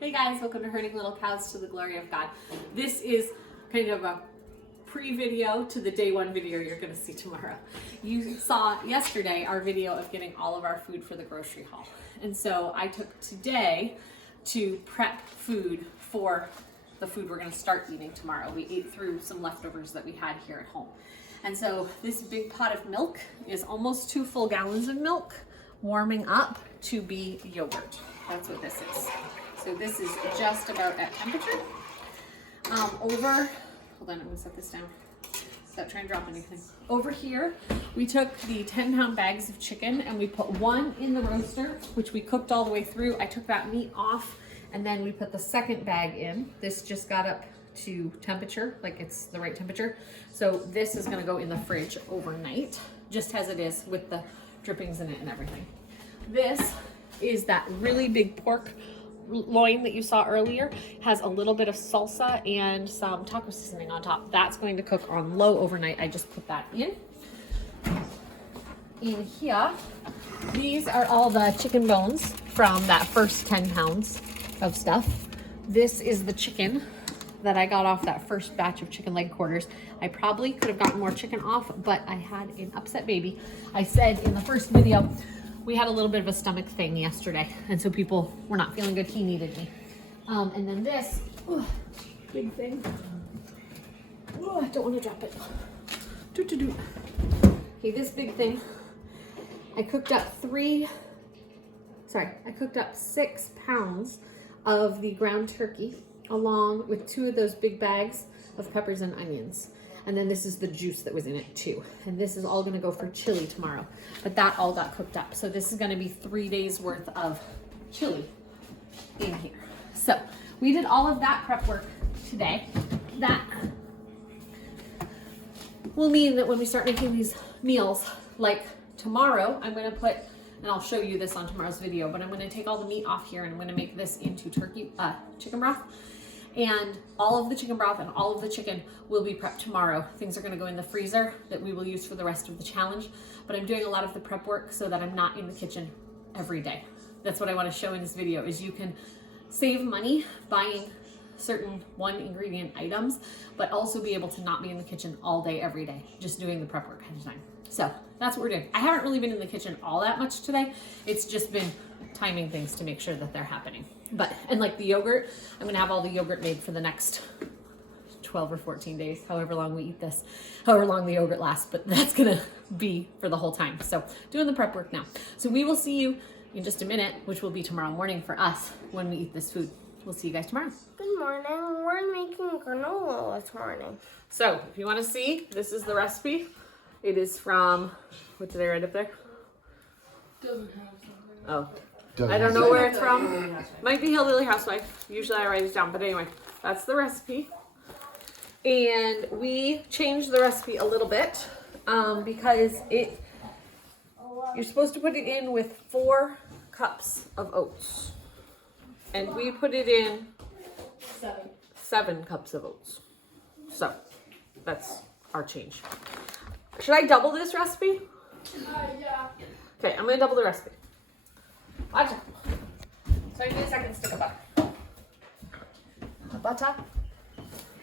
Hey guys, welcome to Herding Little Cows to the Glory of God. This is kind of a pre-video to the day one video you're going to see tomorrow. You saw yesterday our video of getting all of our food for the grocery haul. And so I took today to prep food for the food we're going to start eating tomorrow. We ate through some leftovers that we had here at home. And so this big pot of milk is almost 2 full gallons of milk warming up to be yogurt. That's what this is. So this is just about at temperature. Hold on, I'm gonna set this down without trying to drop anything. Over here, we took the 10-pound bags of chicken and we put one in the roaster, which we cooked all the way through. I took that meat off and then we put the second bag in. This just got up to temperature, like it's the right temperature. So this is gonna go in the fridge overnight, just as it is with the drippings in it and everything. This is that really big pork loin that you saw earlier. Has a little bit of salsa and some taco seasoning on top. That's going to cook on low overnight. I just put that in. In here, these are all the chicken bones from that first 10 pounds of stuff. This is the chicken that I got off that first batch of chicken leg quarters. I probably could have gotten more chicken off, but I had an upset baby. I said in the first video, we had a little bit of a stomach thing yesterday, and so people were not feeling good. He needed me. And then this big thing. I don't want to drop it. Okay, this big thing. I cooked up 6 pounds of the ground turkey, along with 2 of those big bags of peppers and onions. And then this is the juice that was in it too. And this is all gonna go for chili tomorrow. But that all got cooked up. So this is gonna be 3 days worth of chili in here. So we did all of that prep work today. That will mean that when we start making these meals, like tomorrow, I'm gonna put, and I'll show you this on tomorrow's video, but I'm gonna take all the meat off here and I'm gonna make this into chicken broth. And all of the chicken broth and all of the chicken will be prepped tomorrow. Things are gonna go in the freezer that we will use for the rest of the challenge. But I'm doing a lot of the prep work so that I'm not in the kitchen every day. That's what I wanna show in this video, is you can save money buying certain 1 ingredient items, but also be able to not be in the kitchen all day, every day, just doing the prep work ahead of time. So that's what we're doing. I haven't really been in the kitchen all that much today. It's just been timing things to make sure that they're happening. And like the yogurt, I'm gonna have all the yogurt made for the next 12 or 14 days, however long we eat this, however long the yogurt lasts, but that's gonna be for the whole time. So doing the prep work now. So we will see you in just a minute, which will be tomorrow morning for us when we eat this food. We'll see you guys tomorrow. Good morning, we're making granola this morning. So if you wanna see, this is the recipe. It is from, what did I write up there? Doesn't have something. Oh. I don't know where it's from. Might be Hillbilly Housewife. Usually I write it down, but anyway, that's the recipe. And we changed the recipe a little bit because you're supposed to put it in with 4 cups of oats. And we put it in 7 cups of oats. So that's our change. Should I double this recipe? Yeah. Okay, I'm gonna double the recipe. Watch it. So I need a second stick of butter. Butter.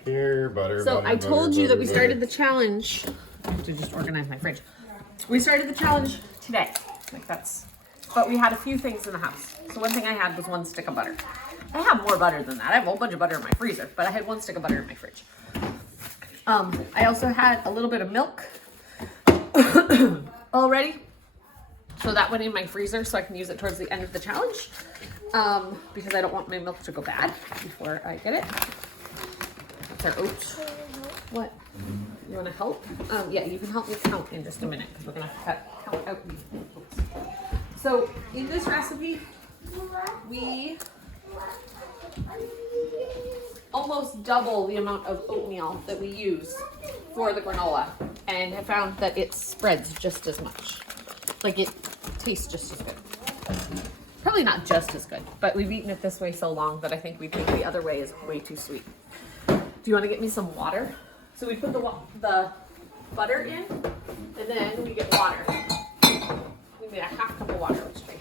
Here, butter. So butter, I told butter, you that butter, we started the challenge. I have to just organize my fridge. We started the challenge today. But we had a few things in the house. So one thing I had was 1 stick of butter. I have more butter than that. I have a whole bunch of butter in my freezer, but I had 1 stick of butter in my fridge. I also had a little bit of milk already. So that went in my freezer so I can use it towards the end of the challenge because I don't want my milk to go bad before I get it. That's our oats. What? You want to help? Yeah, you can help me count in just a minute because we're going to count out these oats. So in this recipe, we almost double the amount of oatmeal that we use for the granola and have found that it spreads just as much. Like it tastes just as good. Probably not just as good, but we've eaten it this way so long that I think we think the other way is way too sweet. Do you want to get me some water? So we put the butter in, and then we get water. We made a 1/2 cup of water. Let's try.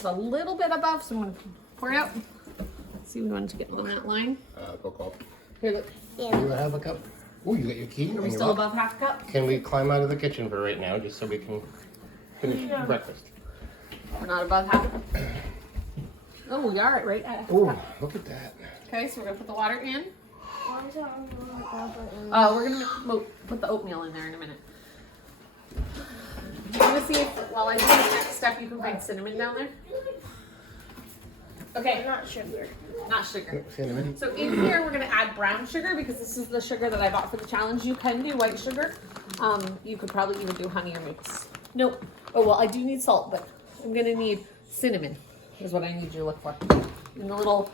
is a little bit above, so I'm gonna pour it out. Let's see, we want to get on that line. Go call. Here, look. Do you have a cup? Oh, you got your key? Are we still above half cup? Can we climb out of the kitchen for right now, just so we can finish breakfast? We're not above half. Oh, we are right at half Oh, cup. look at that. Okay, so we're gonna put the water in. Oh, We're gonna put the oatmeal in there in a minute. I'm gonna see if, while I do the next step, you can find cinnamon down there. Okay, not sugar. not sugar. Cinnamon. So in here, we're gonna add brown sugar because this is the sugar that I bought for the challenge. You can do white sugar. You could probably even do honey or mix. Nope. Oh, well, I do need salt, but I'm gonna need cinnamon is what I need you to look for. In the little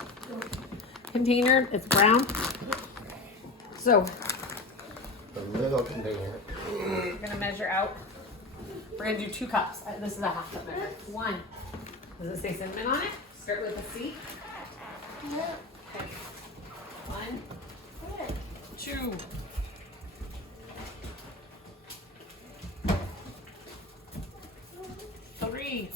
container, it's brown. So The little container. we're gonna measure out. We're gonna do 2 cups. This is a half cup measure. 1. Does it say cinnamon on it? Start with a C. Okay. 1, 2. 3.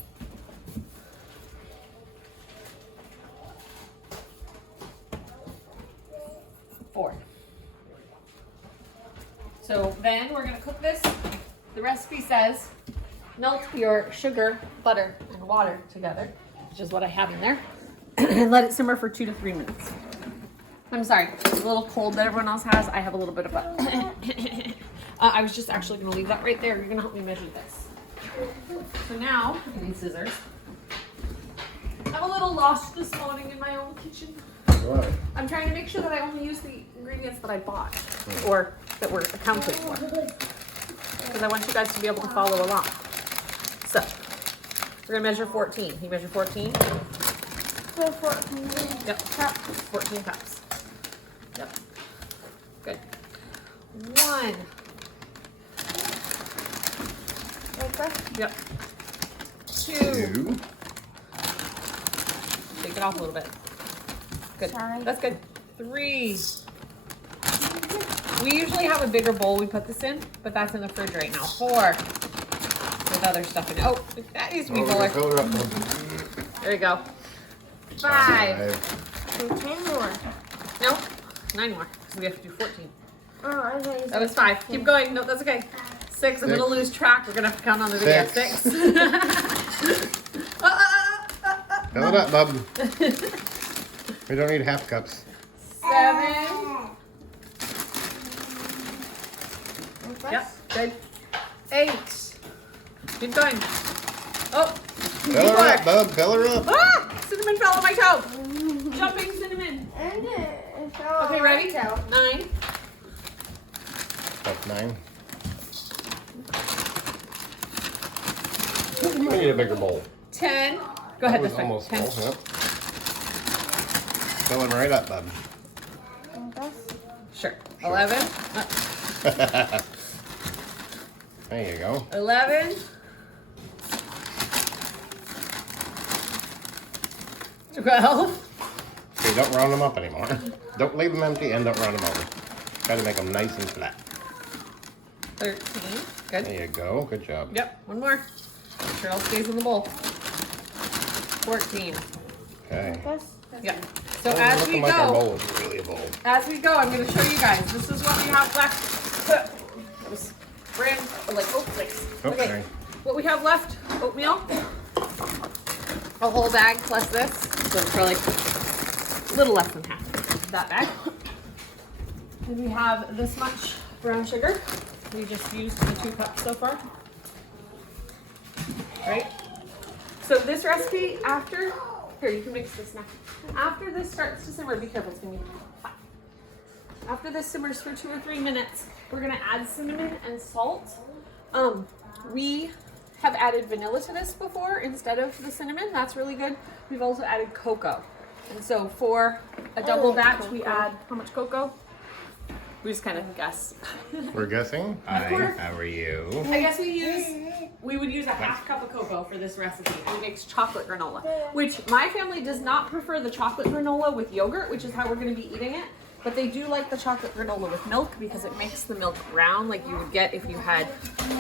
4. So then we're gonna cook this. The recipe says melt your sugar, butter, and water together, which is what I have in there, and let it simmer for 2 to 3 minutes. I'm sorry, it's a little cold that everyone else has. I have a little bit of a. I was just actually gonna leave that right there. You're gonna help me measure this. So now, I need scissors. I'm a little lost this morning in my own kitchen. Why? I'm trying to make sure that I only use the ingredients that I bought or that were accounted for. Because I want you guys to be able to follow along. So, we're gonna measure 14. You measure 14? So 14. Yep. 14 cups. Yep. Good. 1. Like this? Yep. 2. 2. Shake it off a little bit. Good. Sorry. That's good. 3. We usually have a bigger bowl we put this in, but that's in the fridge right now. 4. With other stuff in it. Oh, that needs to be fuller. Fill her up. There you go. 5. So 10 more. No, 9 more. So we have to do 14. Oh, I thought you That said was 5. Keep going. No, that's okay. 6. I'm going to lose track. We're going to have to count on the video. 6. 6. Fill it up, bub. We don't need half cups. 7. like Yep, this. good. 8. Keep going. Oh, Fill her up, bub. Fill her up. ah! Cinnamon fell on my toe. Jumping cinnamon. And it fell Okay, on ready? my toe. 9. That's 9. We need a bigger bowl. 10. Go That ahead was this way. almost 10. full. Yep. Fill him right up, bub. Like this. Sure. 11. There you go. 11. 12. Okay, don't round them up anymore. Don't leave them empty and don't round them over. Try to make them nice and flat. 13. Good. There you go. Good job. Yep. One more. Make sure it all stays in the bowl. 14. Okay. This. Yep. So Oh, as looking we like our go, bowl is really a bowl. as we go, I'm going to show you guys. This is what we have left. That was brand like oat flakes. Okay. Okay. What we have left: oatmeal, a whole bag plus this. So it's probably a little less than half of that bag. And we have this much brown sugar. We just used the 2 cups so far. Right? So this recipe, after, here, you can mix this now. After this starts to simmer, be careful, it's gonna be hot. After this simmers for 2 or 3 minutes, we're gonna add cinnamon and salt. We have added vanilla to this before instead of the cinnamon. That's really good. We've also added cocoa. And so for a double batch, we add, how much cocoa? We just kind of guess. We're guessing. Hi. course. How are you? I guess we would use a half cup of cocoa for this recipe. And it makes chocolate granola, which my family does not prefer the chocolate granola with yogurt, which is how we're going to be eating it. But they do like the chocolate granola with milk because it makes the milk brown like you would get if you had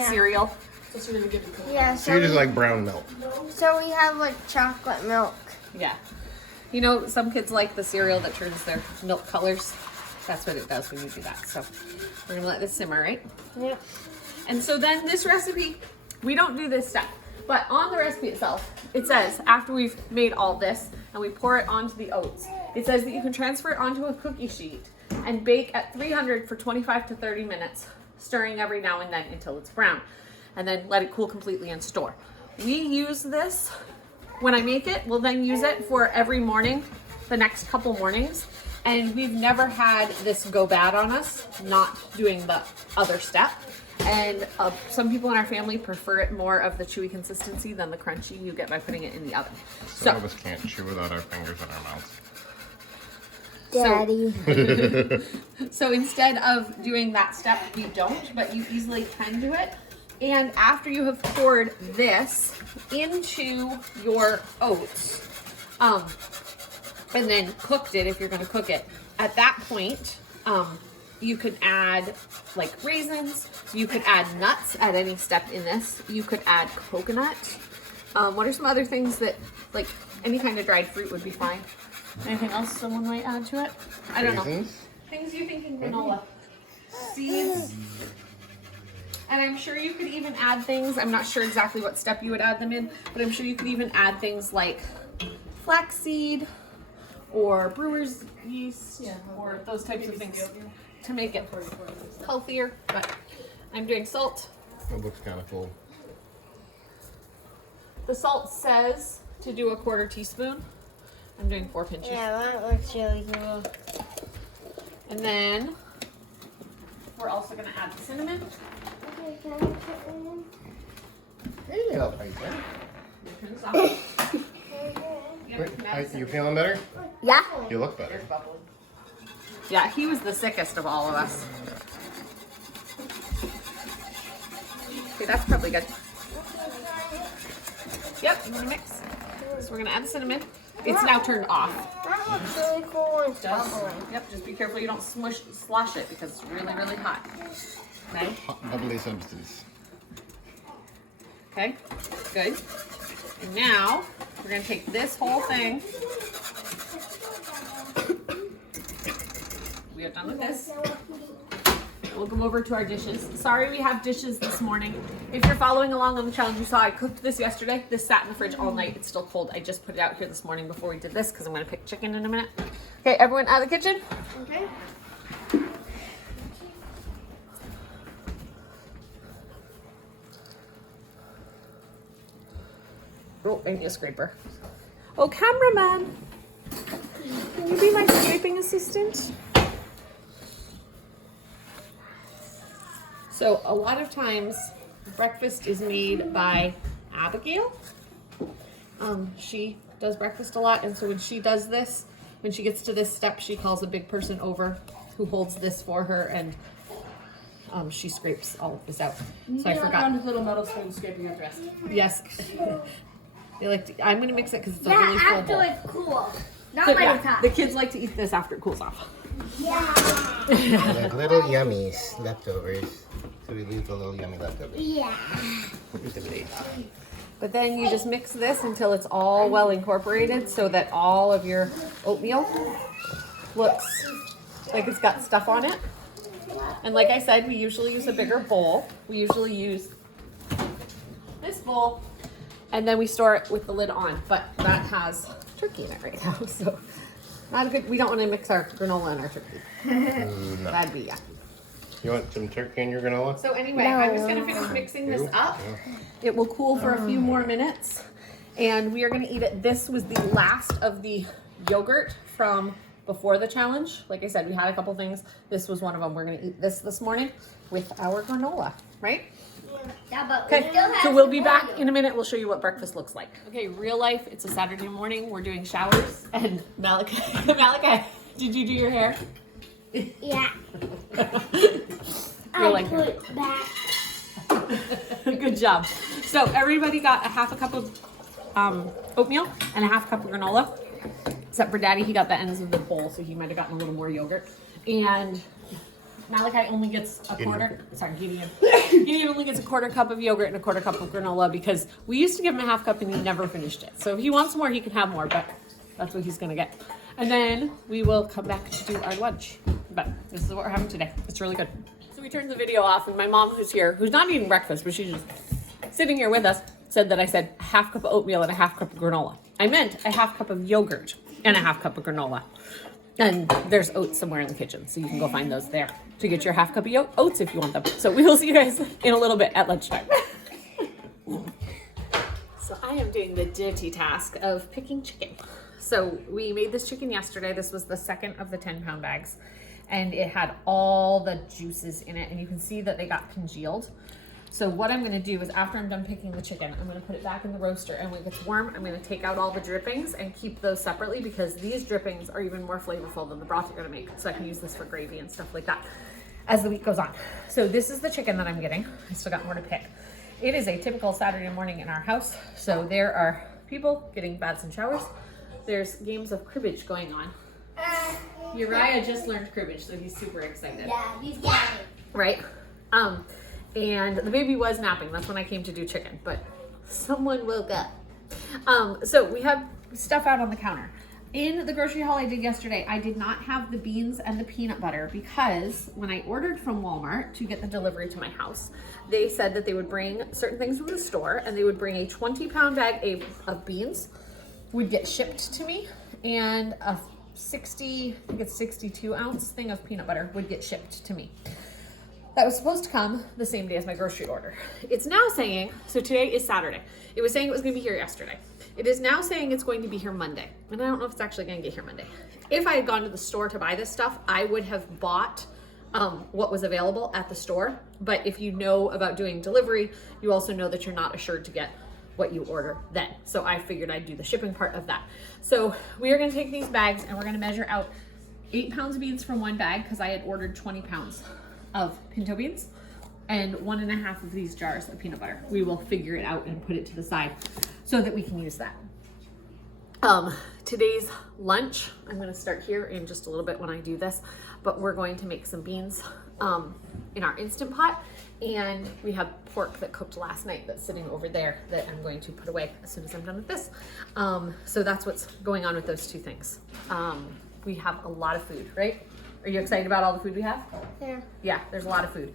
cereal. That's really good to cook. Yeah, So you just like brown milk. so we have like chocolate milk. Yeah. You know, some kids like the cereal that turns their milk colors. That's what it does when you do that. So we're gonna let this simmer, right? Yep. And so then this recipe, we don't do this step, but on the recipe itself, it says after we've made all this and we pour it onto the oats, it says that you can transfer it onto a cookie sheet and bake at 300 for 25 to 30 minutes, stirring every now and then until it's brown, and then let it cool completely and store. We use this when I make it. We'll then use it for every morning, the next couple mornings, and we've never had this go bad on us, not doing the other step. And some people in our family prefer it more of the chewy consistency than the crunchy you get by putting it in the oven. Some of us can't chew without our fingers in our mouths. Daddy. So instead of doing that step, you don't, but you easily can do it. And after you have poured this into your oats, and then cooked it, if you're going to cook it, at that point, you could add like raisins, you could add nuts at any step in this, you could add coconut. What are some other things that, like any kind of dried fruit would be fine? Anything else someone might add to it? I don't know. Things you think in granola. Seeds. And I'm sure you could even add things, I'm not sure exactly what step you would add them in, but I'm sure you could even add things like flaxseed or brewer's yeast or those types of things to make it healthier. But I'm doing salt. It looks kind of cool. The salt says to do a 1/4 teaspoon. I'm doing 4 pinches. Yeah, that looks really cool. And then we're also going to add the cinnamon. Okay, can I put it in? Hey, little right there. Turn this off. You feeling better? Yeah. You look better. Yeah, he was the sickest of all of us. Okay, that's probably good. Yep, you want to mix? So we're going to add the cinnamon. It's now turned off. That looks really cool and bubbly. Yep, just be careful you don't slosh it because it's really, really hot. Okay? Hot, bubbly substance. Okay, good. And now we're going to take this whole thing. We are done with this. We'll go over to our dishes. Sorry we have dishes this morning. If you're following along on the challenge, you saw I cooked this yesterday. This sat in the fridge all night. It's still cold. I just put it out here this morning before we did this because I'm going to pick chicken in a minute. Okay, everyone out of the kitchen? Okay. Oh, I need a scraper. Oh, cameraman! Can you be my scraping assistant? So a lot of times breakfast is made by Abigail. She does breakfast a lot, and so when she does this, when she gets to this step, she calls a big person over who holds this for her, and she scrapes all of this out. So I forgot. With little metal spoon scraping out the rest. Yes. They like to, I'm gonna mix it because it's a Yeah, really full after bowl. it's cool. Not So, by yeah, the top. the kids like to eat this after it cools off. Yeah. Like little yummies leftovers. So we leave the little yummy leftovers. Yeah. Here's the plate. But then you just mix this until it's all well incorporated so that all of your oatmeal looks like it's got stuff on it. And like I said, we usually use a bigger bowl. We usually use this bowl, and then we store it with the lid on. But that has turkey in it right now, so not a good. We don't want to mix our granola and our turkey. No. That'd be You want some turkey in your granola? So anyway, I'm just gonna finish mixing this up. It will cool for a few more minutes, and we are gonna eat it. This was the last of the yogurt from before the challenge. Like I said, we had a couple things. This was one of them. We're gonna eat this morning with our granola, right? Yeah, but we Okay, still have so we'll be some back more. in a minute. We'll show you what breakfast looks like. Okay, real life, it's a Saturday morning. We're doing showers, and Malachi, did you do your hair? Yeah. You're I like, put it back. good job. So everybody got a half a cup of oatmeal and a half cup of granola. Except for Daddy, he got the ends of the bowl, so he might have gotten a little more yogurt. And Malachi only gets a Gideon. quarter. Sorry, Gideon. Gideon only gets a quarter cup of yogurt and a quarter cup of granola because we used to give him a half cup and he never finished it. So if he wants more, he can have more, but that's what he's gonna get. And then we will come back to do our lunch. But this is what we're having today. It's really good. So we turned the video off and my mom, who's here, who's not eating breakfast, but she's just sitting here with us, said that I said a half cup of oatmeal and a half cup of granola. I meant a half cup of yogurt and a half cup of granola. And there's oats somewhere in the kitchen, so you can go find those there to get your half cup of oats if you want them. So we will see you guys in a little bit at lunchtime. So I am doing the dirty task of picking chicken. So we made this chicken yesterday. This was the second of the 10-pound bags, and it had all the juices in it, and you can see that they got congealed. So what I'm gonna do is after I'm done picking the chicken, I'm gonna put it back in the roaster, and when it gets warm, I'm gonna take out all the drippings and keep those separately because these drippings are even more flavorful than the broth you're gonna make. So I can use this for gravy and stuff like that as the week goes on. So this is the chicken that I'm getting. I still got more to pick. It is a typical Saturday morning in our house. So there are people getting baths and showers. There's games of cribbage going on. Uriah just learned cribbage, so he's super excited. Yeah, he's getting. Right? And the baby was napping. That's when I came to do chicken, but someone woke up. So we have stuff out on the counter. In the grocery haul I did yesterday, I did not have the beans and the peanut butter because when I ordered from Walmart to get the delivery to my house, they said that they would bring certain things from the store and they would bring a 20-pound bag of beans would get shipped to me, and a 62-ounce thing of peanut butter would get shipped to me. That was supposed to come the same day as my grocery order. It's now saying, so today is Saturday. It was saying it was gonna be here yesterday. It is now saying it's going to be here Monday. And I don't know if it's actually gonna get here Monday. If I had gone to the store to buy this stuff, I would have bought what was available at the store. But if you know about doing delivery, you also know that you're not assured to get what you order then. So I figured I'd do the shipping part of that. So we are gonna take these bags and we're gonna measure out 8 pounds of beans from one bag because I had ordered 20 pounds of pinto beans and 1.5 of these jars of peanut butter. We will figure it out and put it to the side so that we can use that. Today's lunch, I'm gonna start here in just a little bit when I do this, but we're going to make some beans in our Instant Pot, and we have pork that cooked last night that's sitting over there that I'm going to put away as soon as I'm done with this. So that's what's going on with those two things. We have a lot of food, right? Are you excited about all the food we have? Yeah. Yeah, there's a lot of food.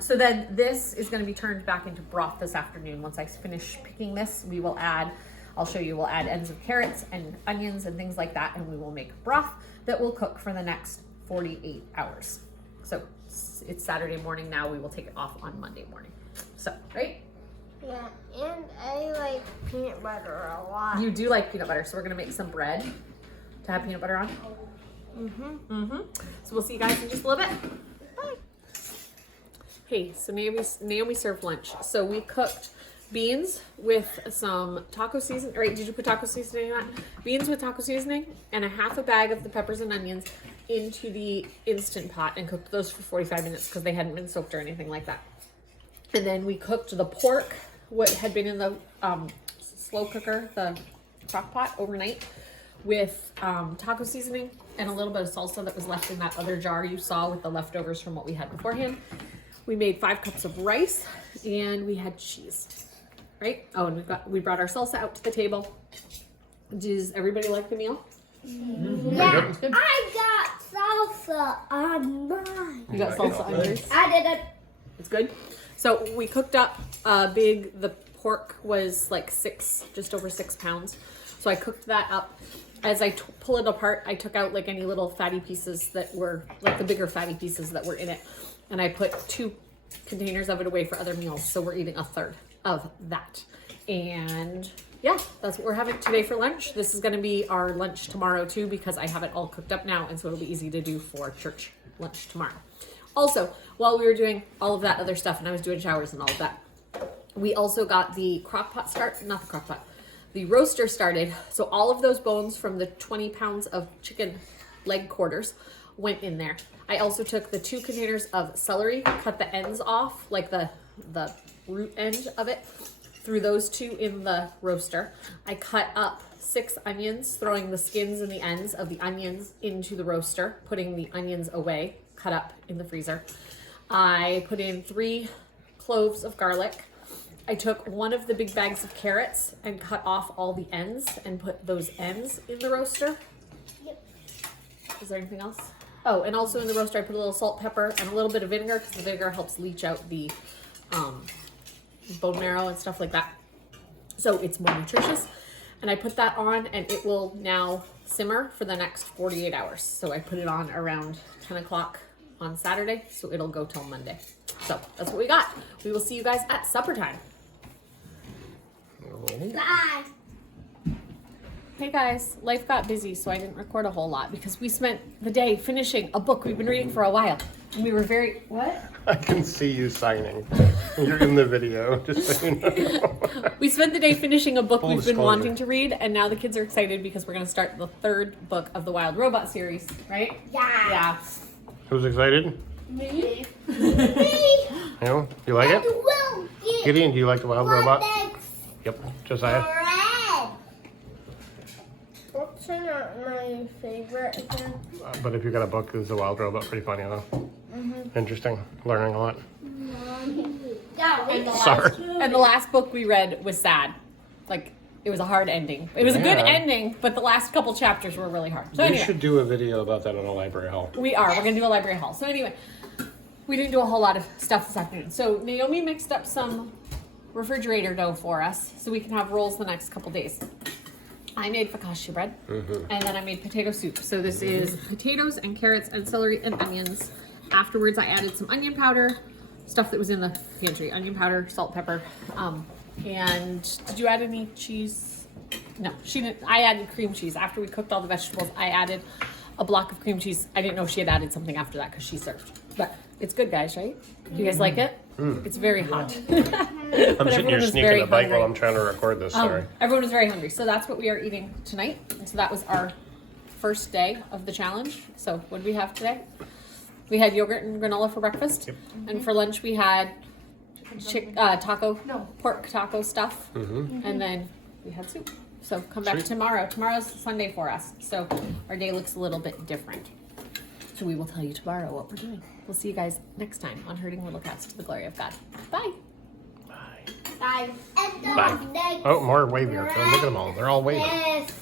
So then this is going to be turned back into broth this afternoon. Once I finish picking this, we will add, I'll show you, we'll add ends of carrots and onions and things like that, and we will make broth that will cook for the next 48 hours. So it's Saturday morning now. We will take it off on Monday morning. So, right? Yeah, and I like peanut butter a lot. You do like peanut butter, so we're going to make some bread to have peanut butter on. So we'll see you guys in just a little bit. Bye. Hey, so Naomi served lunch. So we cooked beans with some taco seasoning. Right, did you put taco seasoning on? Beans with taco seasoning and a half a bag of the peppers and onions into the Instant Pot and cooked those for 45 minutes because they hadn't been soaked or anything like that. And then we cooked the pork, what had been in the slow cooker, the crock pot overnight, with taco seasoning and a little bit of salsa that was left in that other jar you saw with the leftovers from what we had beforehand. We made 5 cups of rice and we had cheese, right? Oh, and we brought our salsa out to the table. Does everybody like the meal? Yeah, I got salsa on mine. You got salsa on yours? I did it. It's good. So we cooked up the pork was like just over 6 pounds. So I cooked that up. As I pull it apart, I took out like any little fatty pieces that were, like the bigger fatty pieces that were in it. And I put 2 containers of it away for other meals. So we're eating a third of that. And yeah, that's what we're having today for lunch. This is gonna be our lunch tomorrow too, because I have it all cooked up now. And so it'll be easy to do for church lunch tomorrow. Also, while we were doing all of that other stuff and I was doing showers and all of that, we also got the the roaster started. So all of those bones from the 20 pounds of chicken leg quarters went in there. I also took the 2 containers of celery, cut the ends off, like the root end of it, threw those two in the roaster. I cut up 6 onions, throwing the skins and the ends of the onions into the roaster, putting the onions away, cut up in the freezer. I put in 3 cloves of garlic. I took one of the big bags of carrots and cut off all the ends and put those ends in the roaster. Yep. Is there anything else? Oh, and also in the roaster I put a little salt, pepper, and a little bit of vinegar because the vinegar helps leach out the bone marrow and stuff like that. So it's more nutritious. And I put that on and it will now simmer for the next 48 hours. So I put it on around 10 o'clock on Saturday, so it'll go till Monday. So that's what we got. We will see you guys at supper time. Bye. Hey guys, life got busy, so I didn't record a whole lot because we spent the day finishing a book we've been reading for a while. And we were very, what? I can see you signing. You're in the video, just so you know. We spent the day finishing a book Full we've been disclosure. wanting to read, and now the kids are excited because we're going to start the 3rd book of the Wild Robot series, right? Yeah. Yeah. Who's excited? Me. You? You like it? Will get Gideon, do you like the Wild Robot? next Yep. Josiah? red. Books are not my favorite again. But if you got a book, is the Wild Robot pretty funny, though? Interesting. Learning a lot. Yeah, And the, Sorry. and the last book we read was sad. Like, it was a hard ending. It was a good Yeah. ending, but the last couple chapters were really hard. So We anyway, should do a video about that on a library haul. we're going to do a library haul. So anyway, we didn't do a whole lot of stuff this afternoon. So Naomi mixed up some refrigerator dough for us so we can have rolls the next couple days. I made focaccia bread, and then I made potato soup. So this is potatoes and carrots and celery and onions. Afterwards, I added some onion powder, stuff that was in the pantry. Onion powder, salt, pepper. And did you add any cheese? No, she didn't. I added cream cheese. After we cooked all the vegetables, I added a block of cream cheese. I didn't know she had added something after that because she served. But it's good, guys, right? Do you guys like it? It's very hot. I'm sitting here sneaking a bite while I'm trying to record this, sorry. Everyone was very hungry. So that's what we are eating tonight. And so that was our first day of the challenge. So what did we have today? We had yogurt and granola for breakfast. Yep. And for lunch we had pork taco stuff. And then we had soup. So come back Sweet. tomorrow. Tomorrow's Sunday for us. So our day looks a little bit different. So we will tell you tomorrow what we're doing. We'll see you guys next time on Herding Little Cats to the Glory of God. Bye. Bye. Bye. Oh, more wavy. Look at them all. They're all waving. Yes.